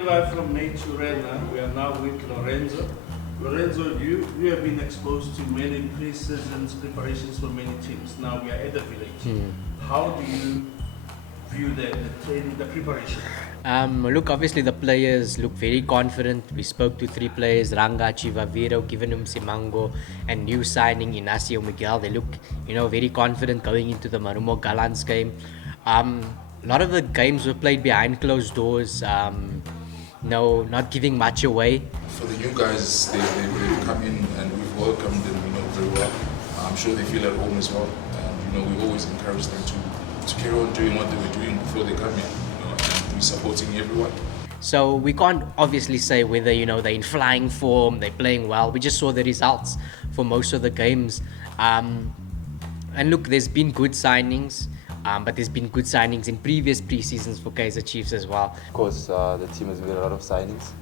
Live from Naturena, we are now with Lorenzo. Lorenzo, you have been exposed to many pre-seasons preparations for many teams. Now we are at the village. How do you view the training, the preparation? Look, obviously the players look very confident. We spoke to three players, Ranga, Chivaviro, Givenum Simango, and new signing Inacio Miguel. They look, very confident going into the Marumo Gallants game. A lot of the games were played behind closed doors. No, not giving much away. For the new guys, they've come in and we've welcomed them, very well. I'm sure they feel at home as well. And, we always encourage them to carry on doing what they were doing before they come in, and we're supporting everyone. So we can't obviously say whether, they're in flying form, they're playing well. We just saw the results for most of the games. And look, there's been good signings. But there's been good signings in previous pre-seasons for Kaizer Chiefs as well. Of course, the team has made a lot of signings.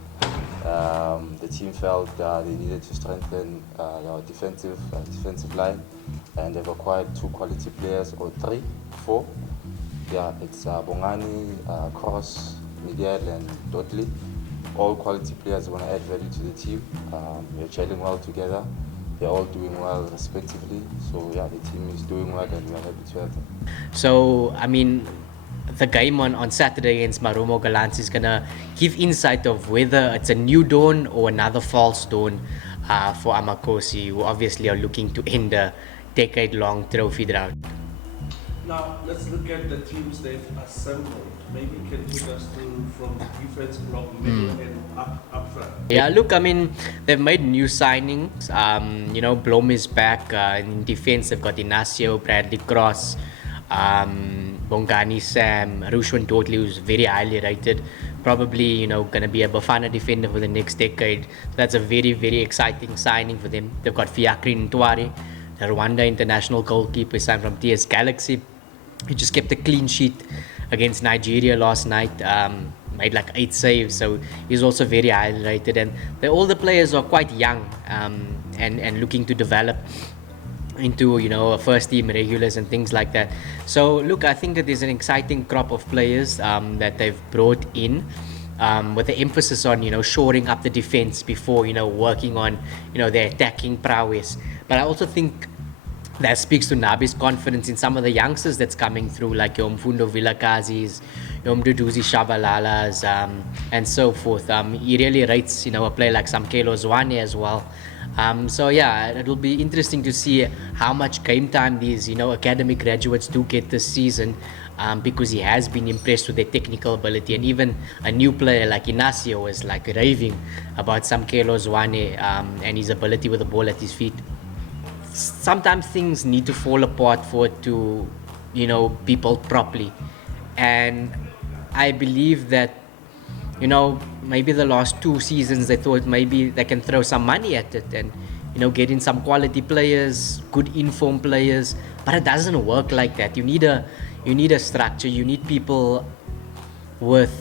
The team felt they needed to strengthen our defensive line, and they've acquired two quality players, or four. Yeah, it's Bongani, Cross, Miguel, and Dudley. All quality players who want to add value to the team. We're gelling well together. They're all doing well respectively. So yeah, the team is doing well and we're happy to have them. So, the game on Saturday against Marumo Gallants is going to give insight of whether it's a new dawn or another false dawn for Amakosi, who obviously are looking to end a decade-long trophy drought. Now let's look at the teams they've assembled. Maybe you can take us through from defense block, middle, and up front. Yeah, look, they've made new signings. Blom is back in defense. They've got Inacio, Bradley Cross, Bongani Sam, Rushwan Dudley, who's very highly rated. Probably, going to be a Bafana defender for the next decade. So that's a very, very exciting signing for them. They've got Fiakri Ntwari, the Rwanda international goalkeeper signed from TS Galaxy. He just kept a clean sheet against Nigeria last night. Made like 8 saves, so he's also very highly rated. And all the players are quite young and looking to develop into a first team regulars and things like that. So look, I think that there's an exciting crop of players that they've brought in, with the emphasis on shoring up the defense before working on their attacking prowess. But I also think that speaks to Nabi's confidence in some of the youngsters that's coming through, like your Mfundo Vilakazis, your Mduduzi Shabalalas, and so forth. He really rates a player like Samkelo Zwane as well. So yeah, it'll be interesting to see how much game time these academy graduates do get this season, because he has been impressed with their technical ability, and even a new player like Inacio was like raving about Samkelo Zwane and his ability with the ball at his feet. Sometimes things need to fall apart for it to be built properly, and I believe that maybe the last 2 seasons they thought maybe they can throw some money at it and get in some quality players, good informed players, but it doesn't work like that. You need a structure. You need people with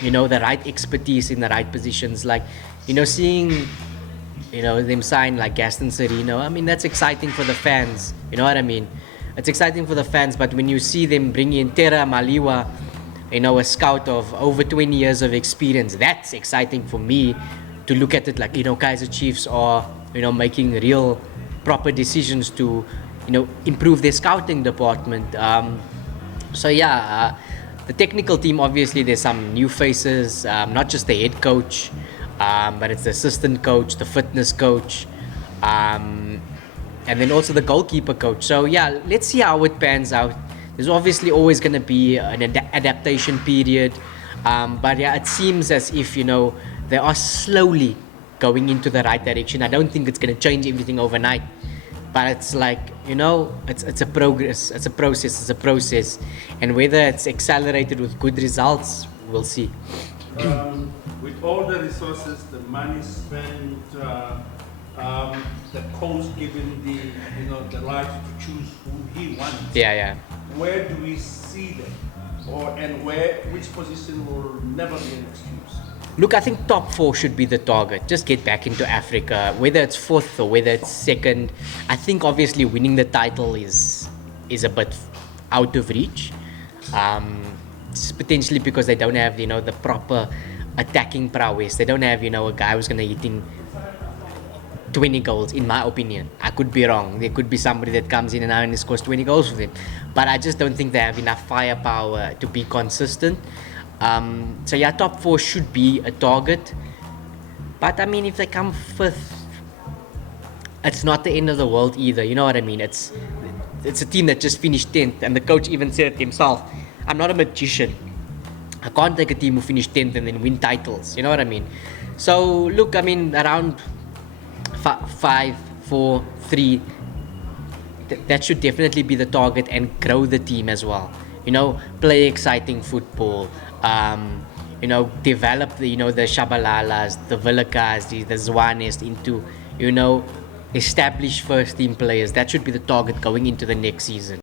the right expertise in the right positions, like seeing them sign like Gaston Sereno. That's exciting for the fans. You know what I mean? It's exciting for the fans, but when you see them bring in Tera Maliwa, a scout of over 20 years of experience, that's exciting for me to look at it like, Kaizer Chiefs are, making real proper decisions to, improve their scouting department. The technical team, obviously, there's some new faces, not just the head coach, but it's the assistant coach, the fitness coach, and then also the goalkeeper coach. So yeah, let's see how it pans out. There's obviously always going to be an adaptation period, but yeah, it seems as if they are slowly going into the right direction. I don't think it's going to change everything overnight, but it's like it's a progress, it's a process, and whether it's accelerated with good results, we'll see. With all the resources, the money spent, the coach given the right to choose who he wants. Yeah. Where do we see them, and which position will never be an excuse? Look, I think top 4 should be the target. Just get back into Africa, whether it's 4th or whether it's 2nd. I think obviously winning the title is a bit out of reach. it's potentially because they don't have, the proper attacking prowess. They don't have, a guy who's going to hit in 20 goals, in my opinion. I could be wrong. There could be somebody that comes in and out and scores 20 goals for them. But I just don't think they have enough firepower to be consistent. So yeah, top 4 should be a target. But I mean, if they come 5th, it's not the end of the world either. You know what I mean? It's a team that just finished 10th, and the coach even said it himself. I'm not a magician. I can't take a team who finished 10th and then win titles. You know what I mean? So look, I mean, around 5, 4, 3, that should definitely be the target, and grow the team as well. Play exciting football. Develop the Shabalalas, the Villakas, the Zwanes into, established first team players. That should be the target going into the next season.